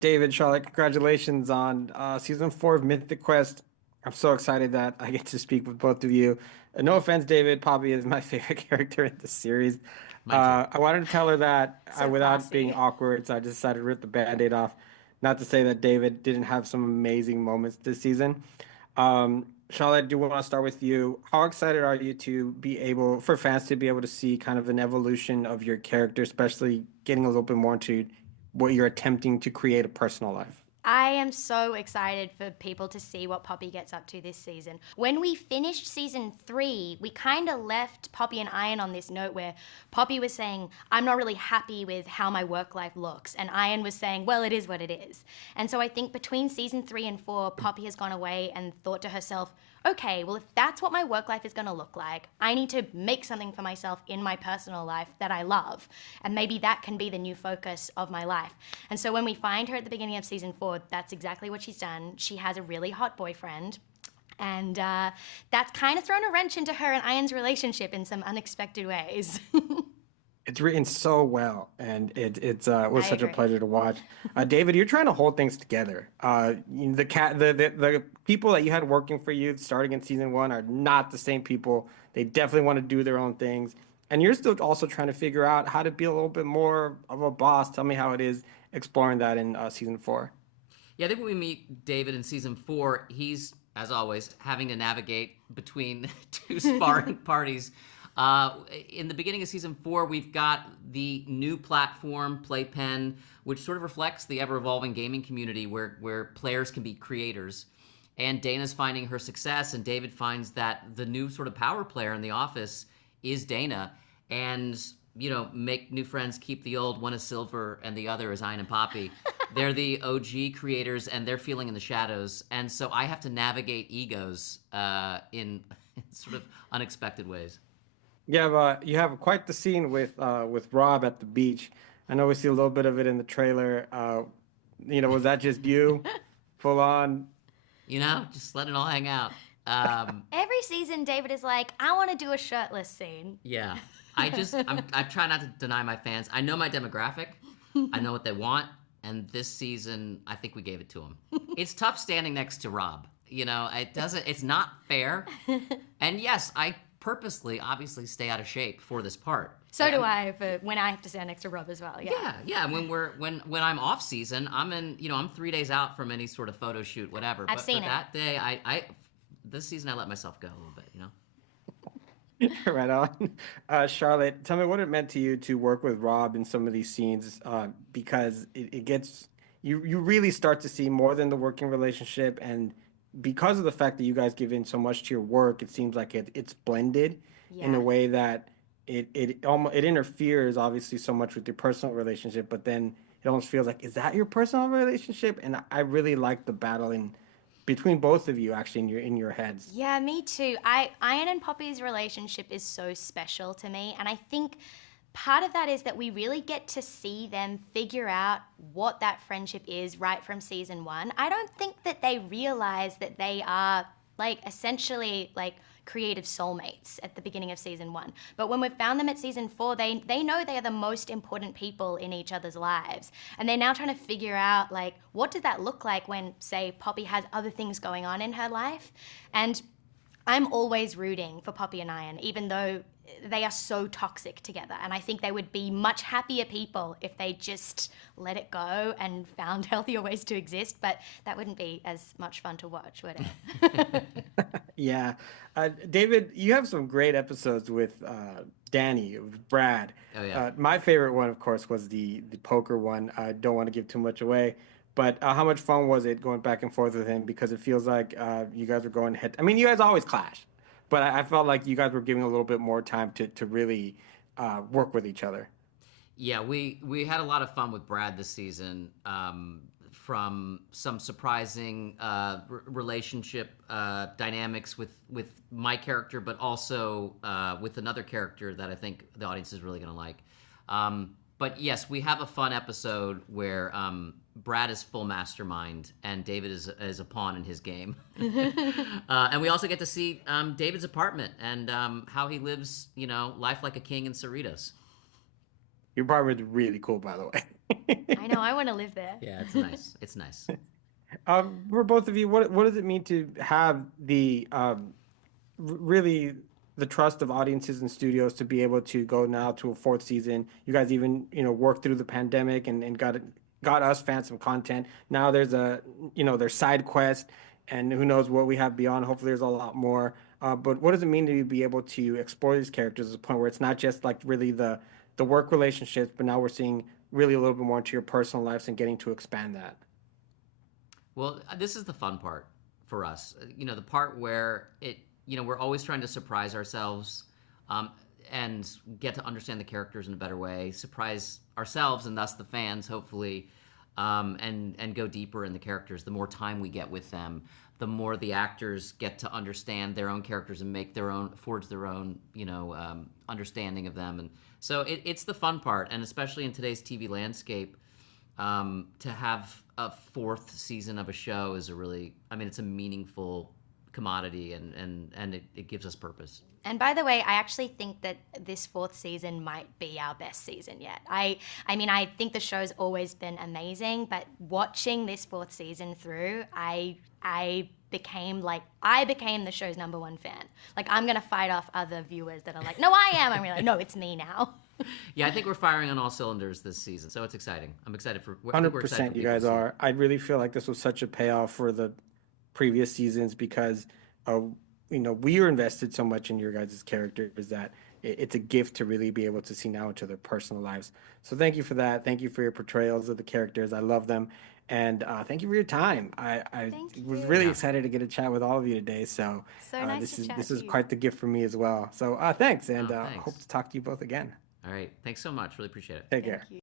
David, Charlotte, congratulations on season 4 of Mythic Quest. I'm so excited that I get to speak with both of you. No offense, David, Poppy is my favorite character in the series. Mine too. I wanted to tell her that So without being classy. awkward, so I just decided to rip the Band-Aid off. Not to say that David didn't have some amazing moments this season. Charlotte, do want to start with you. How excited are you to be able, for fans to be able to see kind of an evolution of your character, especially getting a little bit more into what you're attempting to create a personal life? I am so excited for people to see what Poppy gets up to this season. When we finished season 3, we kind of left Poppy and Ian on this note where Poppy was saying, I'm not really happy with how my work life looks. And Ian was saying, well, it is what it is. And so I think between season 3 and 4, Poppy has gone away and thought to herself, okay, well, if that's what my work life is going to look like, I need to make something for myself in my personal life that I love. And maybe that can be the new focus of my life. And so when we find her at the beginning of season 4, that's exactly what she's done. She has a really hot boyfriend. And that's kind of thrown a wrench into her and Ian's relationship in some unexpected ways. It's written so well, and it was I such a agree. pleasure to watch. David, you're trying to hold things together. The people that you had working for you starting in season 1 are not the same people. They definitely want to do their own things, and you're still also trying to figure out how to be a little bit more of a boss. Tell me how it is exploring that in season 4. Yeah, I think when we meet David in season 4, he's, as always, having to navigate between two sparring parties. In the beginning of season 4, we've got the new platform, Playpen, which sort of reflects the ever-evolving gaming community where players can be creators. And Dana's finding her success, and David finds that the new sort of power player in the office is Dana. And, make new friends, keep the old. One is Silver, and the other is Ian and Poppy. They're the OG creators, and they're feeling in the shadows. And so I have to navigate egos in sort of unexpected ways. You have quite the scene with Rob at the beach. I know we see a little bit of it in the trailer. Was that just you, full on? Just let it all hang out. Every season, David is like, I want to do a shirtless scene. Yeah, I try not to deny my fans. I know my demographic. I know what they want, and this season, I think we gave it to them. It's tough standing next to Rob. It's not fair. And yes, I purposely, obviously, stay out of shape for this part. So do I for when I have to stand next to Rob as well. Yeah. Yeah. When I'm off season, I'm 3 days out from any sort of photo shoot, whatever. I've But seen for it. that day, I this season I let myself go a little bit. Right on. Charlotte, tell me what it meant to you to work with Rob in some of these scenes, because it gets you really start to see more than the working relationship, and because of the fact that you guys give in so much to your work, it seems like it's blended in a Yeah. way that it interferes obviously so much with your personal relationship, but then it almost feels like, is that your personal relationship? And I really like the battle in between both of you actually in your heads. Yeah, me too. Ian and Poppy's relationship is so special to me, and I think part of that is that we really get to see them figure out what that friendship is right from season 1. I don't think that they realize that they are like essentially like creative soulmates at the beginning of season 1. But when we've found them at season 4, they know they are the most important people in each other's lives. And they're now trying to figure out like what does that look like when say Poppy has other things going on in her life. And I'm always rooting for Poppy and Ian, even though they are so toxic together. And I think they would be much happier people if they just let it go and found healthier ways to exist. But that wouldn't be as much fun to watch, would it? Yeah. David, you have some great episodes with Danny, with Brad. Oh yeah. My favorite one, of course, was the poker one. I don't want to give too much away, but how much fun was it going back and forth with him? Because it feels like you guys were going head. I mean, you guys always clash, but I felt like you guys were giving a little bit more time to really work with each other. Yeah, we had a lot of fun with Brad this season. From some surprising relationship dynamics with my character, but also with another character that I think the audience is really going to like. But yes, we have a fun episode where Brad is full mastermind and David is a pawn in his game. And we also get to see David's apartment and how he lives, life like a king in Cerritos. Your apartment's really cool, by the way. I know, I want to live there. Yeah, it's nice. It's nice. For both of you, what does it mean to have the really the trust of audiences and studios to be able to go now to a fourth season? You guys even worked through the pandemic and got us fans some content. Now there's there's side quest, and who knows what we have beyond. Hopefully there's a lot more. But what does it mean to be able to explore these characters to the point where it's not just like really the work relationships, but now we're seeing really a little bit more into your personal lives and getting to expand that? Well, this is the fun part for us. The part where we're always trying to surprise ourselves, and get to understand the characters in a better way, surprise ourselves and thus the fans, hopefully, and go deeper in the characters. The more time we get with them, the more the actors get to understand their own characters and forge their own, understanding of them. And so it's the fun part, and especially in today's TV landscape, to have a fourth season of a show is it's a meaningful commodity, and it gives us purpose. And by the way, I actually think that this fourth season might be our best season yet. I think the show's always been amazing, but watching this fourth season through, I became the show's #1 fan. Like, I'm gonna fight off other viewers that are like, no, I am. I'm really like, no, it's me now. Yeah, I think we're firing on all cylinders this season, so it's exciting. I'm excited for 100%. You guys are. I really feel like this was such a payoff for the previous seasons because we were invested so much in your guys' characters that it's a gift to really be able to see now into their personal lives. So thank you for that. Thank you for your portrayals of the characters. I love them. And thank you for your time. I was really excited to get a chat with all of you today. So nice this is quite the gift for me as well. So thanks, and Thanks. hope to talk to you both again. All right. Thanks so much. Really appreciate it. Take care. Thank you.